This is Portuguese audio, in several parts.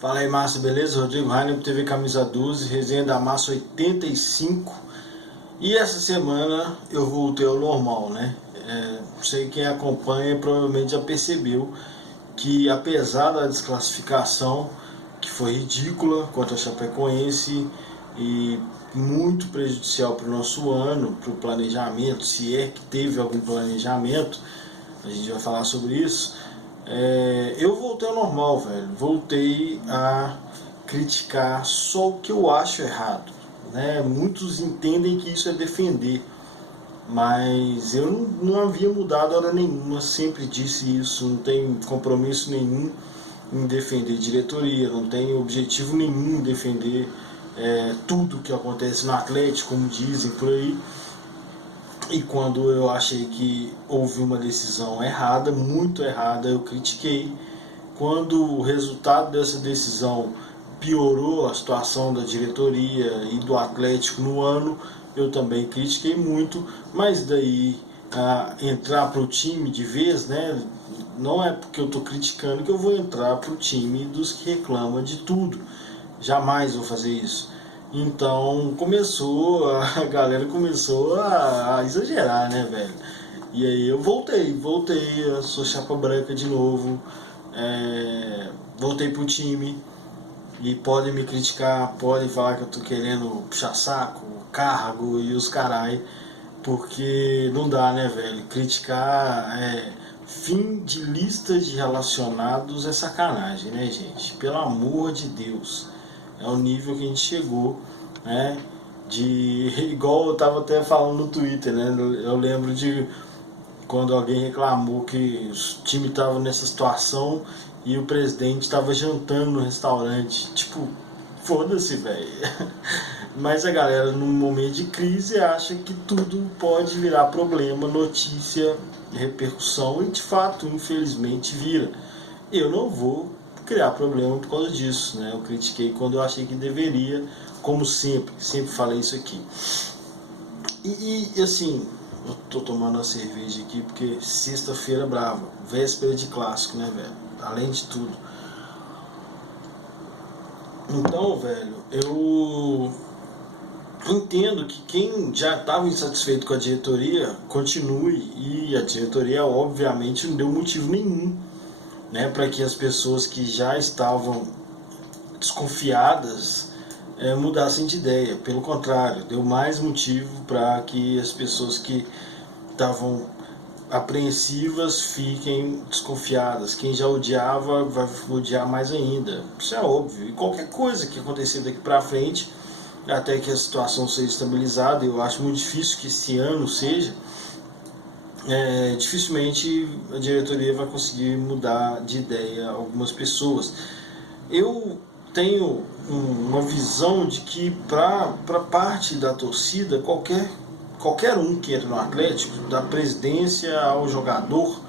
Fala aí, Massa, beleza? Rodrigo Rainer, TV Camisa 12, resenha da Massa 85. E essa semana eu voltei ao normal, né? Sei quem acompanha provavelmente já percebeu que apesar da desclassificação, que foi ridícula contra a Chapecoense e muito prejudicial para o nosso ano, para o planejamento, se é que teve algum planejamento, a gente vai falar sobre isso. Eu voltei ao normal, velho. Voltei a criticar só o que eu acho errado, né? Muitos entendem que isso é defender, mas eu não havia mudado hora nenhuma. Sempre disse isso. Não tenho compromisso nenhum em defender diretoria, não tenho objetivo nenhum em defender tudo que acontece no Atlético, como dizem por aí. E quando eu achei que houve uma decisão errada, muito errada, eu critiquei. Quando o resultado dessa decisão piorou a situação da diretoria e do Atlético no ano, eu também critiquei muito. Mas daí entrar para o time de vez, né? Não é porque eu estou criticando que eu vou entrar para o time dos que reclamam de tudo. Jamais vou fazer isso. Então a galera começou a exagerar, né, velho? E aí eu voltei, eu sou chapa branca de novo, voltei pro time. E podem me criticar, podem falar que eu tô querendo puxar saco, cargo e os carai, porque não dá, né, velho? Criticar fim de lista de relacionados é sacanagem, né, gente? Pelo amor de Deus. É o nível que a gente chegou, né? Igual eu tava até falando no Twitter, né? Eu lembro de quando alguém reclamou que o time tava nessa situação e o presidente estava jantando no restaurante. Tipo, foda-se, velho. Mas a galera, num momento de crise, acha que tudo pode virar problema, notícia, repercussão, e de fato, infelizmente, vira. Eu não vou criar problema por causa disso, né? Eu critiquei quando eu achei que deveria, como sempre falei isso aqui. E assim, eu tô tomando uma cerveja aqui porque sexta-feira brava, véspera de clássico, né, velho? Além de tudo. Então, velho, eu entendo que quem já estava insatisfeito com a diretoria continue, e a diretoria obviamente não deu motivo nenhum, né, para que as pessoas que já estavam desconfiadas mudassem de ideia. Pelo contrário, deu mais motivo para que as pessoas que estavam apreensivas fiquem desconfiadas. Quem já odiava vai odiar mais ainda. Isso é óbvio. E qualquer coisa que acontecer daqui para frente, até que a situação seja estabilizada, eu acho muito difícil que esse ano seja, dificilmente a diretoria vai conseguir mudar de ideia algumas pessoas. Eu tenho uma visão de que para parte da torcida, qualquer um que entra no Atlético, da presidência ao jogador,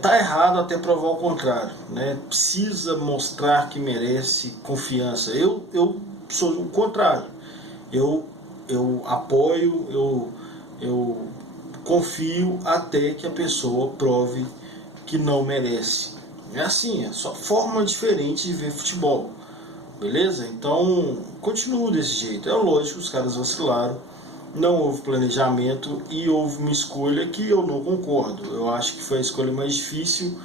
tá errado até provar o contrário, né? Precisa mostrar que merece confiança. Eu sou o contrário. Eu apoio, eu confio até que a pessoa prove que não merece. É assim, é só forma diferente de ver futebol, beleza? Então, continuo desse jeito. É lógico, os caras vacilaram, não houve planejamento e houve uma escolha que eu não concordo. Eu acho que foi a escolha mais difícil,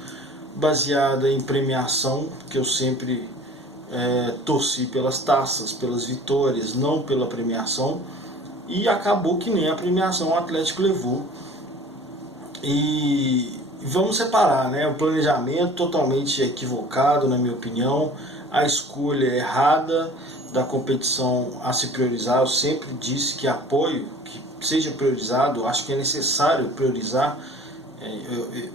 baseada em premiação, que eu sempre torci pelas taças, pelas vitórias, não pela premiação, e acabou que nem a premiação o Atlético levou. E vamos separar, né? O planejamento totalmente equivocado, na minha opinião, a escolha errada da competição a se priorizar. Eu sempre disse que apoio que seja priorizado, acho que é necessário priorizar.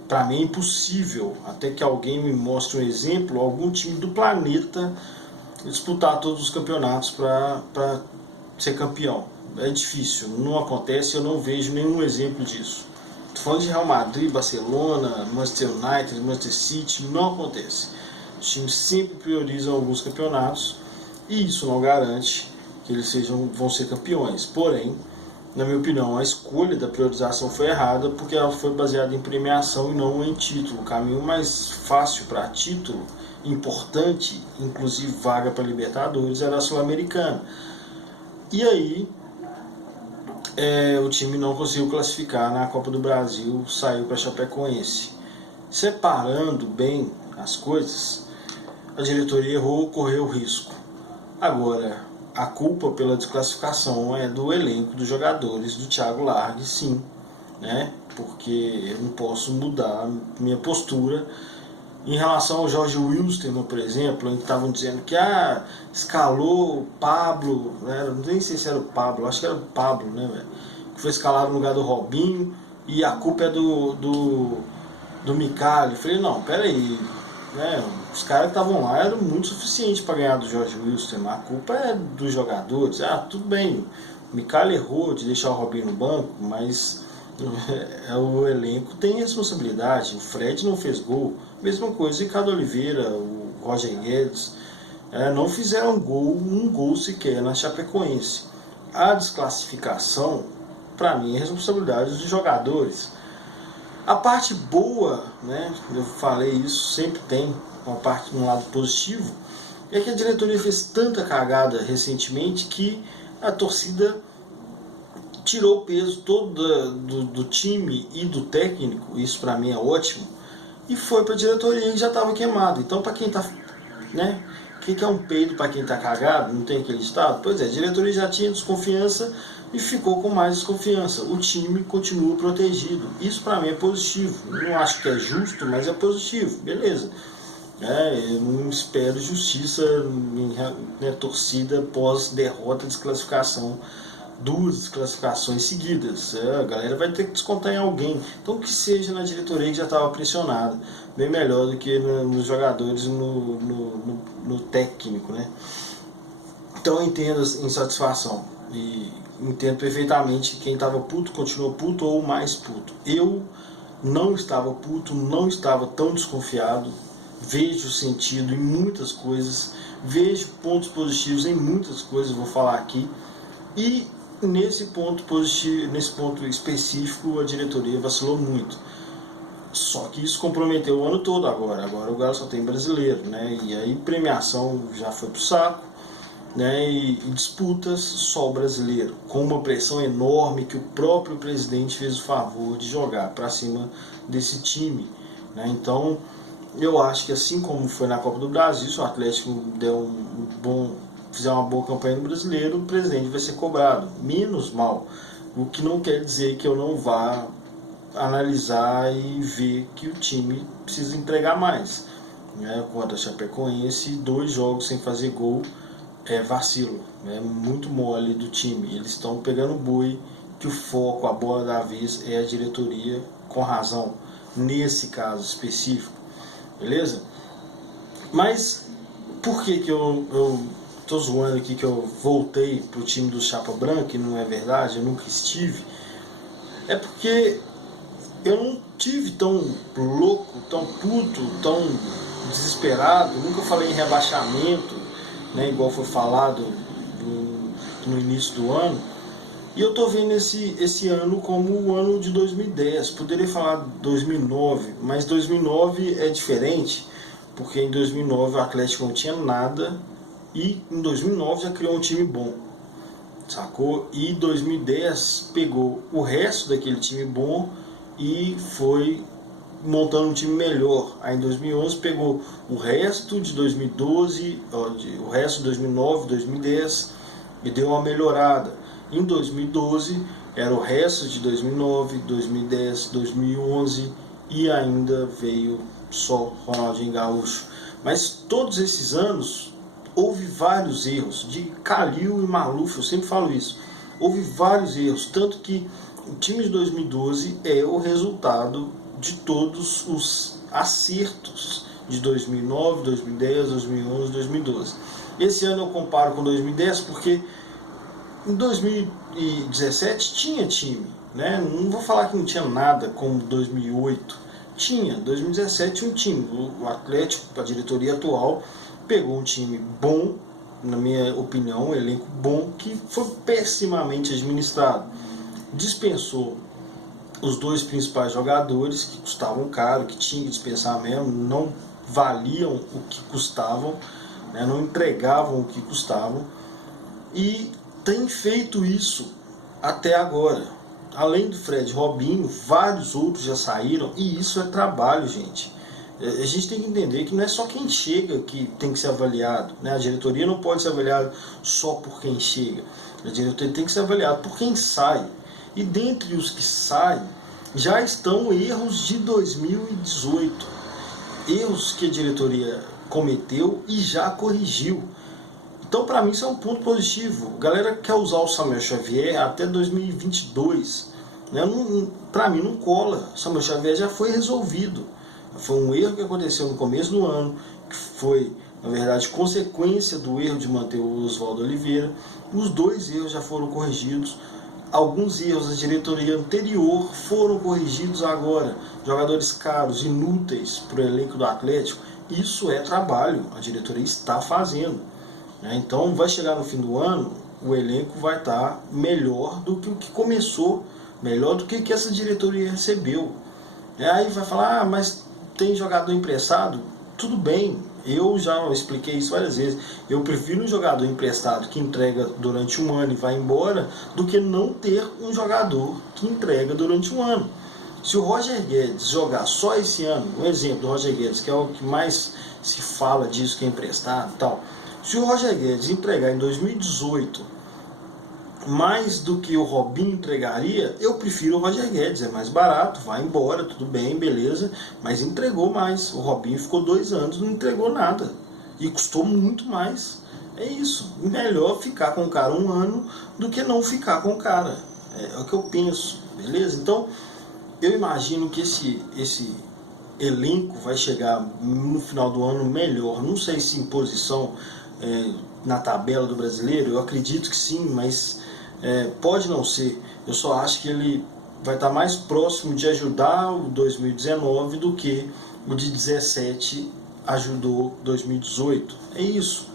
Para mim é impossível, até que alguém me mostre um exemplo, algum time do planeta disputar todos os campeonatos para ser campeão. É difícil, não acontece, eu não vejo nenhum exemplo disso. Estou falando de Real Madrid, Barcelona, Manchester United, Manchester City, não acontece. Os times sempre priorizam alguns campeonatos e isso não garante que eles vão ser campeões. Porém, na minha opinião, a escolha da priorização foi errada porque ela foi baseada em premiação e não em título. O caminho mais fácil para título importante, inclusive vaga para Libertadores, era a Sul-Americana. E aí o time não conseguiu classificar na Copa do Brasil, saiu para Chapecoense. Separando bem as coisas, a diretoria errou, correu risco. Agora, a culpa pela desclassificação é do elenco, dos jogadores, do Thiago Largue, sim, né? Porque eu não posso mudar minha postura em relação ao Jorge Wilstermann, por exemplo, em que estavam dizendo que escalou o Pablo, né? Não sei se era o Pablo, acho que era o Pablo, né, velho? Que foi escalado no lugar do Robinho e a culpa é do Micali. Eu falei, não, peraí, né? Os caras que estavam lá eram muito suficientes para ganhar do Jorge Wilstermann, a culpa é dos jogadores. Tudo bem, o Micali errou de deixar o Robinho no banco, mas o elenco tem responsabilidade. O Fred não fez gol, mesma coisa Ricardo Oliveira, o Roger Guedes, não fizeram um gol sequer na Chapecoense. A desclassificação, para mim, é responsabilidade dos jogadores. A parte boa, né, eu falei isso, sempre tem uma parte, um lado positivo, é que a diretoria fez tanta cagada recentemente que a torcida tirou o peso todo do time e do técnico, isso para mim é ótimo, e foi para a diretoria que já estava queimado. Então, para quem tá, né, o que é um peido para quem tá cagado, não tem aquele estado? Pois é, a diretoria já tinha desconfiança e ficou com mais desconfiança. O time continua protegido. Isso para mim é positivo. Eu não acho que é justo, mas é positivo. Beleza. Eu não espero justiça em torcida pós derrota, desclassificação, 2 desclassificações seguidas. A galera vai ter que descontar em alguém. Então que seja na diretoria que já estava pressionada. Bem melhor do que nos jogadores e no técnico, né? Então eu entendo a insatisfação. E entendo perfeitamente que quem estava puto continuou puto ou mais puto. Eu não estava puto, não estava tão desconfiado. Vejo sentido em muitas coisas, vejo pontos positivos em muitas coisas, vou falar aqui. E nesse ponto positivo, nesse ponto específico, a diretoria vacilou muito. Só que isso comprometeu o ano todo agora. Agora o Galo só tem brasileiro, né? E aí premiação já foi pro saco, né? E disputas só o brasileiro, com uma pressão enorme que o próprio presidente fez o favor de jogar para cima desse time, né? Então eu acho que assim como foi na Copa do Brasil, se o Atlético fizer uma boa campanha no brasileiro, o presidente vai ser cobrado, menos mal. O que não quer dizer que eu não vá analisar e ver que o time precisa entregar mais, né? Contra a Chapecoense, 2 jogos sem fazer gol é vacilo, é muito mole do time. Eles estão pegando boi, que o foco, a bola da vez é a diretoria, com razão, nesse caso específico, beleza? Mas por que eu tô zoando aqui que eu voltei pro time do Chapa Branca, e não é verdade, eu nunca estive? É porque eu não tive tão louco, tão puto, tão desesperado, nunca falei em rebaixamento, né, igual foi falado no início do ano. E eu tô vendo esse ano como o ano de 2010. Poderia falar 2009, mas 2009 é diferente, porque em 2009 o Atlético não tinha nada e em 2009 já criou um time bom, sacou? E 2010 pegou o resto daquele time bom e foi montando um time melhor. Aí em 2011 pegou o resto de 2012, o resto de 2009, 2010 e deu uma melhorada. Em 2012 era o resto de 2009, 2010, 2011 e ainda veio só Ronaldinho Gaúcho. Mas todos esses anos houve vários erros, de Calil e Maluf, eu sempre falo isso. Houve vários erros, tanto que o time de 2012 é o resultado de todos os acertos de 2009, 2010, 2011, 2012. Esse ano eu comparo com 2010 porque em 2017 tinha time, né? Não vou falar que não tinha nada como 2008. Tinha, 2017 tinha um time. O Atlético, a diretoria atual, pegou um time bom, na minha opinião, um elenco bom, que foi pessimamente administrado. Dispensou os 2 principais jogadores, que custavam caro, que tinha que dispensar mesmo, não valiam o que custavam, né, não entregavam o que custavam, e tem feito isso até agora. Além do Fred Robinho, vários outros já saíram, e isso é trabalho, gente. A gente tem que entender que não é só quem chega que tem que ser avaliado, né? A diretoria não pode ser avaliada só por quem chega. A diretoria tem que ser avaliada por quem sai. E dentre os que saem, já estão erros de 2018. Erros que a diretoria cometeu e já corrigiu. Então, para mim, isso é um ponto positivo. A galera quer usar o Samuel Xavier até 2022. Né? Para mim, não cola. O Samuel Xavier já foi resolvido. Foi um erro que aconteceu no começo do ano, que foi, na verdade, consequência do erro de manter o Oswaldo Oliveira. Os dois erros já foram corrigidos. Alguns erros da diretoria anterior foram corrigidos agora. Jogadores caros, inúteis para o elenco do Atlético. Isso é trabalho, a diretoria está fazendo. Então vai chegar no fim do ano, o elenco vai estar melhor do que o que começou, melhor do que essa diretoria recebeu. Aí vai falar, mas tem jogador emprestado? Tudo bem, eu já expliquei isso várias vezes. Eu prefiro um jogador emprestado que entrega durante um ano e vai embora, do que não ter um jogador que entrega durante um ano. Se o Roger Guedes jogar só esse ano, um exemplo do Roger Guedes, que é o que mais se fala disso, que é emprestado e tal. Se o Roger Guedes entregar em 2018 mais do que o Robinho entregaria, eu prefiro o Roger Guedes, é mais barato, vai embora, tudo bem, beleza, mas entregou mais. O Robinho ficou 2 anos, não entregou nada e custou muito mais. É isso, melhor ficar com o cara 1 ano do que não ficar com o cara, é o que eu penso, beleza? Então eu imagino que esse elenco vai chegar no final do ano melhor, não sei se em posição na tabela do Brasileiro, eu acredito que sim, mas pode não ser. Eu só acho que ele vai estar mais próximo de ajudar o 2019 do que o de 17 ajudou 2018. É isso,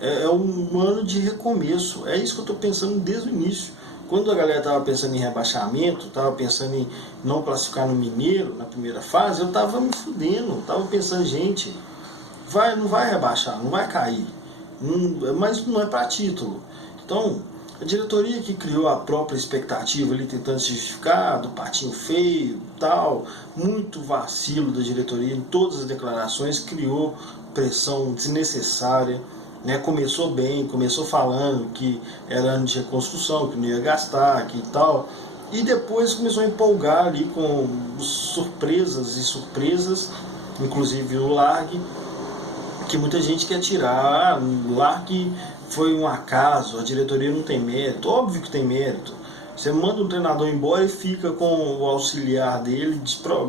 é um ano de recomeço, é isso que eu estou pensando desde o início. Quando a galera estava pensando em rebaixamento, estava pensando em não classificar no Mineiro na primeira fase, eu estava me fudendo, estava pensando, gente, não vai rebaixar, não vai cair. Mas não é para título. Então, a diretoria que criou a própria expectativa ali, tentando se justificar do patinho feio, tal, muito vacilo da diretoria em todas as declarações, criou pressão desnecessária, né? Começou bem, começou falando que era ano de reconstrução, que não ia gastar, que tal, e depois começou a empolgar ali com surpresas e surpresas, inclusive o Largue, que muita gente quer tirar. Lá que foi um acaso, a diretoria não tem mérito. Óbvio que tem mérito. Você manda um treinador embora e fica com o auxiliar dele,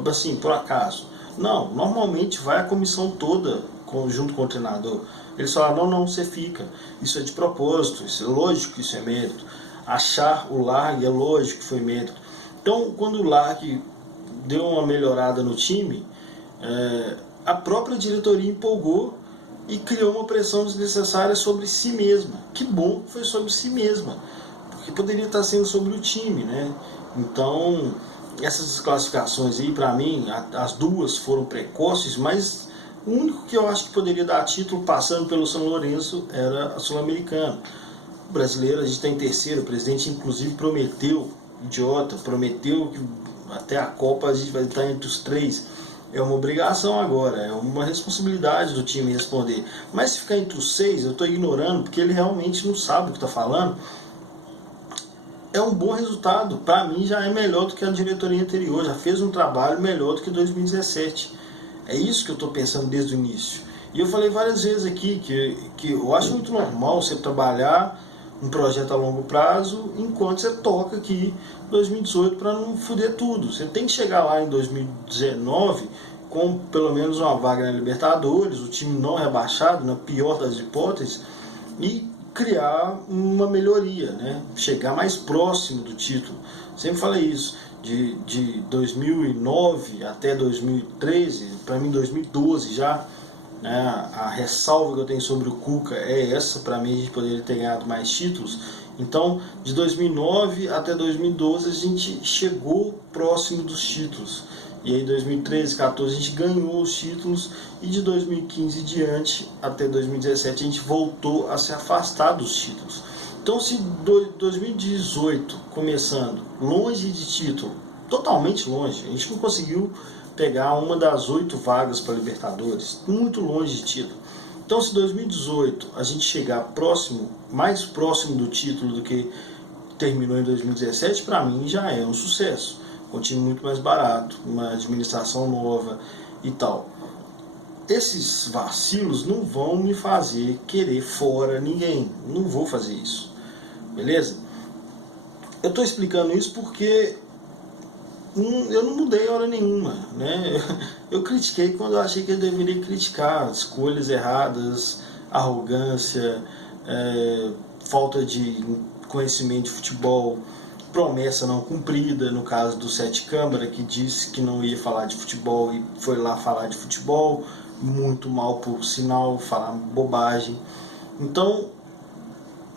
assim, por acaso. Não, normalmente vai a comissão toda junto com o treinador. Eles falam, não, você fica. Isso é de propósito, isso é lógico que isso é mérito. Achar o Largue é lógico que foi mérito. Então, quando o Largue deu uma melhorada no time, a própria diretoria empolgou e criou uma pressão desnecessária sobre si mesma. Que bom que foi sobre si mesma, porque poderia estar sendo sobre o time, né? Então, essas desclassificações aí, para mim, as duas foram precoces, mas o único que eu acho que poderia dar título passando pelo São Lourenço era a Sul-Americana. O brasileiro, a gente está em terceiro, o presidente inclusive prometeu, idiota, prometeu que até a Copa a gente vai estar entre os 3. É uma obrigação agora, é uma responsabilidade do time responder. Mas se ficar entre os 6, eu estou ignorando, porque ele realmente não sabe o que está falando. É um bom resultado, para mim já é melhor do que a diretoria anterior, já fez um trabalho melhor do que 2017. É isso que eu estou pensando desde o início. E eu falei várias vezes aqui que eu acho muito normal você trabalhar um projeto a longo prazo enquanto você toca aqui 2018 para não foder tudo. Você tem que chegar lá em 2019 com pelo menos uma vaga na Libertadores, o time não rebaixado, na pior das hipóteses, e criar uma melhoria, né? Chegar mais próximo do título. Sempre falei isso, de 2009 até 2013, para mim 2012 já, né? A ressalva que eu tenho sobre o Cuca é essa, para mim a gente poderia ter ganhado mais títulos. Então, de 2009 até 2012 a gente chegou próximo dos títulos. E aí 2013, 14 a gente ganhou os títulos, e de 2015 em diante até 2017 a gente voltou a se afastar dos títulos. Então, se 2018 começando longe de título, totalmente longe, a gente não conseguiu pegar uma das 8 vagas para Libertadores, muito longe de título. Então, se 2018 a gente chegar próximo, mais próximo do título do que terminou em 2017, para mim já é um sucesso. Um time muito mais barato, uma administração nova e tal. Esses vacilos não vão me fazer querer fora ninguém. Não vou fazer isso. Beleza? Eu estou explicando isso porque eu não mudei hora nenhuma, né? Eu critiquei quando eu achei que eu deveria criticar escolhas erradas, arrogância, falta de conhecimento de futebol, promessa não cumprida, no caso do Sete Câmara, que disse que não ia falar de futebol e foi lá falar de futebol, muito mal por sinal, falar bobagem. Então,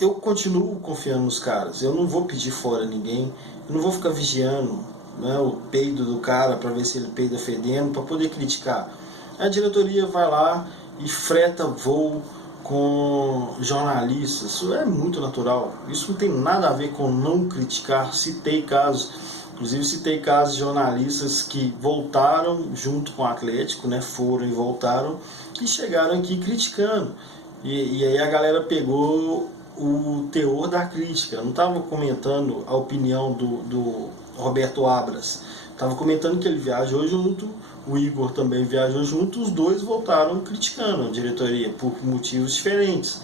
eu continuo confiando nos caras, eu não vou pedir fora ninguém, eu não vou ficar vigiando, né, o peido do cara para ver se ele peida fedendo, para poder criticar. A diretoria vai lá e freta voo com jornalistas, isso é muito natural, isso não tem nada a ver com não criticar. Citei casos, inclusive citei casos de jornalistas que voltaram junto com o Atlético, né, foram e voltaram, e chegaram aqui criticando, e aí a galera pegou o teor da crítica, não estava comentando a opinião do Roberto Abras, estava comentando que ele viajou junto, o Igor também viajou junto, os dois voltaram criticando a diretoria por motivos diferentes.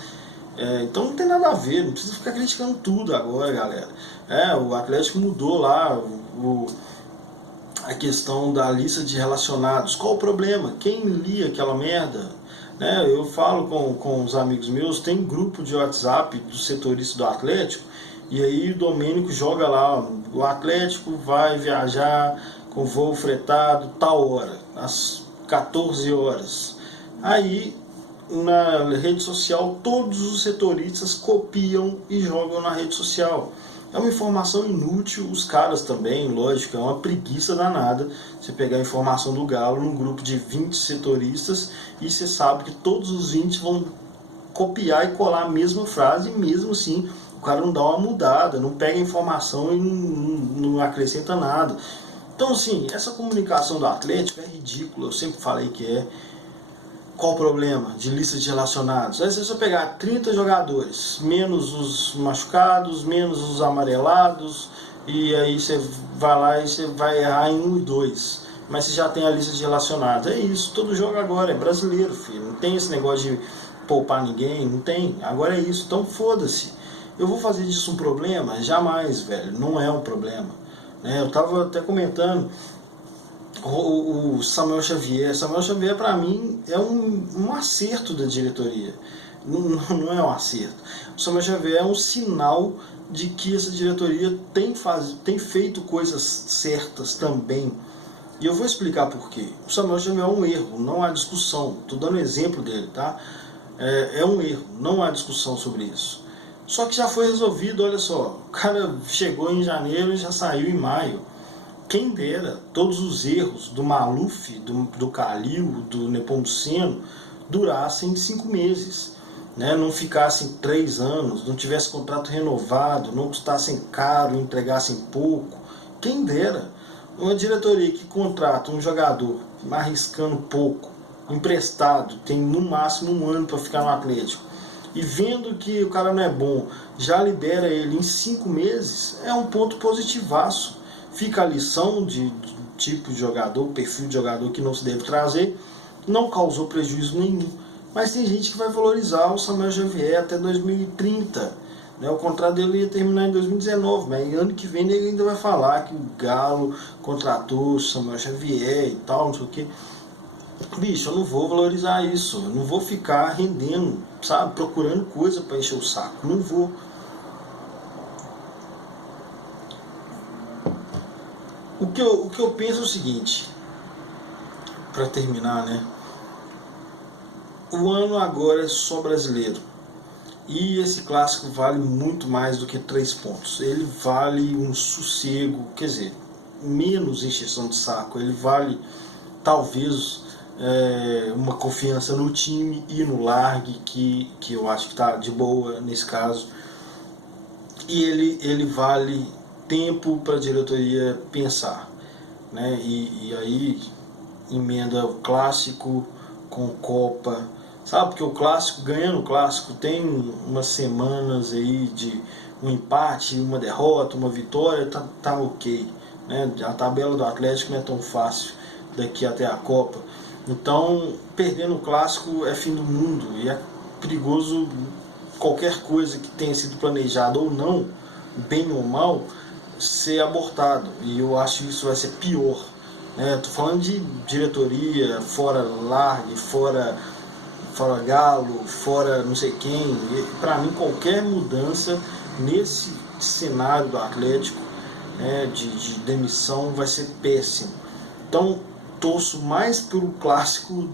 Então não tem nada a ver, não precisa ficar criticando tudo agora, galera. O Atlético mudou lá a questão da lista de relacionados. Qual o problema? Quem lia aquela merda? Eu falo com os amigos meus, tem grupo de WhatsApp do setorista do Atlético, e aí o Domênico joga lá, o Atlético vai viajar com voo fretado tal hora, às 14 horas. Aí na rede social todos os setoristas copiam e jogam na rede social. É uma informação inútil, os caras também, lógico, é uma preguiça danada você pegar a informação do Galo num grupo de 20 setoristas e você sabe que todos os 20 vão copiar e colar a mesma frase, e mesmo assim o cara não dá uma mudada, não pega a informação e não acrescenta nada. Então, assim, essa comunicação do Atlético é ridícula, eu sempre falei que é. Qual o problema de lista de relacionados? Aí se você pegar 30 jogadores, menos os machucados, menos os amarelados, e aí você vai lá e você vai errar em 1 e 2. Mas você já tem a lista de relacionados. É isso, todo jogo agora é brasileiro, filho. Não tem esse negócio de poupar ninguém, não tem. Agora é isso, então foda-se. Eu vou fazer disso um problema? Jamais, velho, não é um problema. Eu tava até comentando o Samuel Xavier para mim é um acerto da diretoria, não é um acerto. O Samuel Xavier é um sinal de que essa diretoria tem feito coisas certas também, e eu vou explicar por quê. O Samuel Xavier é um erro, não há discussão, estou dando exemplo dele, tá? É um erro, não há discussão sobre isso. Só que já foi resolvido, olha só, o cara chegou em janeiro e já saiu em maio. Quem dera todos os erros do Maluf, do Calil, do Nepomuceno durassem 5 meses, não ficassem 3 anos, não tivesse contrato renovado, não custassem caro, entregassem pouco. Quem dera. Uma diretoria que contrata um jogador arriscando pouco, emprestado, tem no máximo 1 ano para ficar no Atlético, e vendo que o cara não é bom, já libera ele em 5 meses, é um ponto positivaço. Fica a lição de tipo de jogador, perfil de jogador que não se deve trazer, não causou prejuízo nenhum. Mas tem gente que vai valorizar o Samuel Xavier até 2030. O contrato dele ia terminar em 2019, mas ano que vem ele ainda vai falar que o Galo contratou o Samuel Xavier e tal, não sei o que. Bicho, eu não vou valorizar isso, eu não vou ficar rendendo, sabe, procurando coisa para encher o saco, não vou. O que eu penso é o seguinte, para terminar, o ano agora é só brasileiro, e esse clássico vale muito mais do que 3 pontos, ele vale um sossego, quer dizer, menos encheção de saco, ele vale talvez uma confiança no time e no Largue, que eu acho que está de boa nesse caso, e ele vale tempo para a diretoria pensar, né? E aí emenda o clássico com Copa, sabe? Porque o clássico, ganhando o clássico, tem umas semanas aí de um empate, uma derrota, uma vitória, tá ok, né? A tabela do Atlético não é tão fácil daqui até a Copa. Então, perdendo o clássico é fim do mundo, e é perigoso qualquer coisa que tenha sido planejada ou não, bem ou mal, ser abortado. E eu acho que isso vai ser pior. Tô falando de diretoria, fora Largue, fora Galo, fora não sei quem. Para mim, qualquer mudança nesse cenário do Atlético, de demissão, vai ser péssimo. Então, torço mais pelo clássico,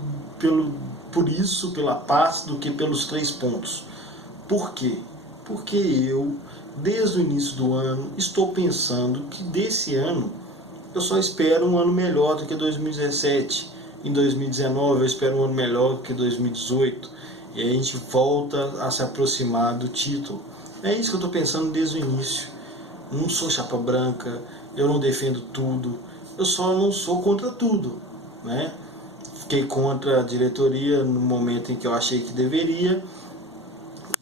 por isso, pela paz, do que pelos 3 pontos. Por quê? Porque eu, desde o início do ano, estou pensando que desse ano eu só espero um ano melhor do que 2017. Em 2019 eu espero um ano melhor do que 2018. E aí a gente volta a se aproximar do título. É isso que eu estou pensando desde o início. Não sou chapa branca, eu não defendo tudo, eu só não sou contra tudo, né? Fiquei contra a diretoria no momento em que eu achei que deveria,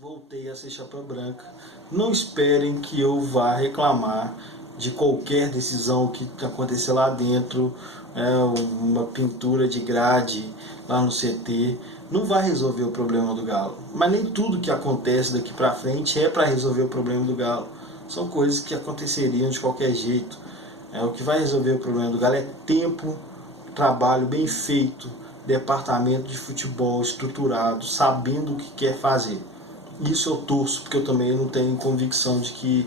voltei a ser chapa branca. Não esperem que eu vá reclamar de qualquer decisão que acontecer lá dentro, uma pintura de grade lá no CT, não vai resolver o problema do Galo. Mas nem tudo que acontece daqui para frente é para resolver o problema do Galo. São coisas que aconteceriam de qualquer jeito. O que vai resolver o problema do Galo é tempo, trabalho bem feito, departamento de futebol estruturado, sabendo o que quer fazer. Isso eu torço, porque eu também não tenho convicção de que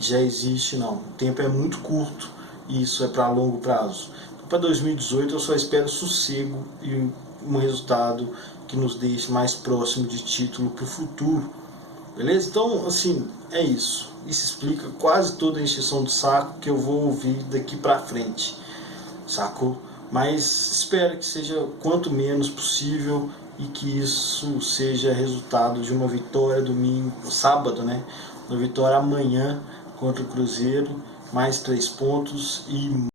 já existe, não. O tempo é muito curto e isso é para longo prazo. Então, para 2018 eu só espero sossego e um resultado que nos deixe mais próximo de título para o futuro. Beleza? Então, assim, é isso. Isso explica quase toda a encheção de saco que eu vou ouvir daqui para frente. Sacou? Mas espero que seja quanto menos possível e que isso seja resultado de uma vitória domingo, sábado, né? Uma vitória amanhã contra o Cruzeiro, mais 3 pontos e